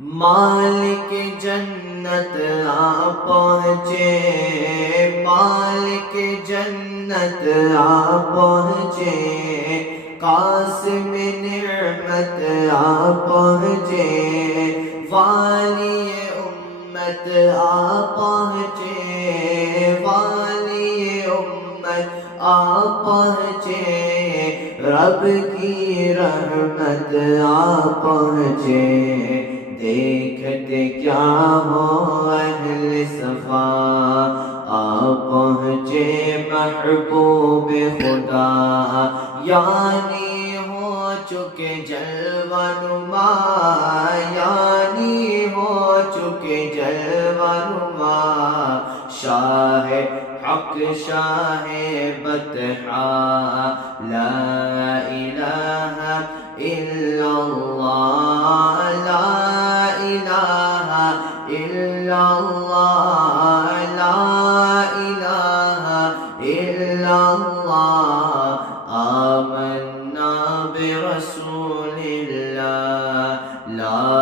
مالک جنت آ پہنچے، مالک جنت آ پہنچے، قاسم نعمت آ پہنچے، والی امت آ پہنچے، والی امت آ پہنچے، رب کی رحمت آ پہنچے، دیکھتے کیا ہو اہل صفا، آ پہنچے محبوب خدا، یعنی ہو چکے جلوہ نما، یعنی ہو چکے جلوہ نما، شاہ حق شاہ بطحا، لا الہ الا اللہ، لا الہ الا اللہ، لا الہ الا اللہ، آمنا برسول اللہ، لا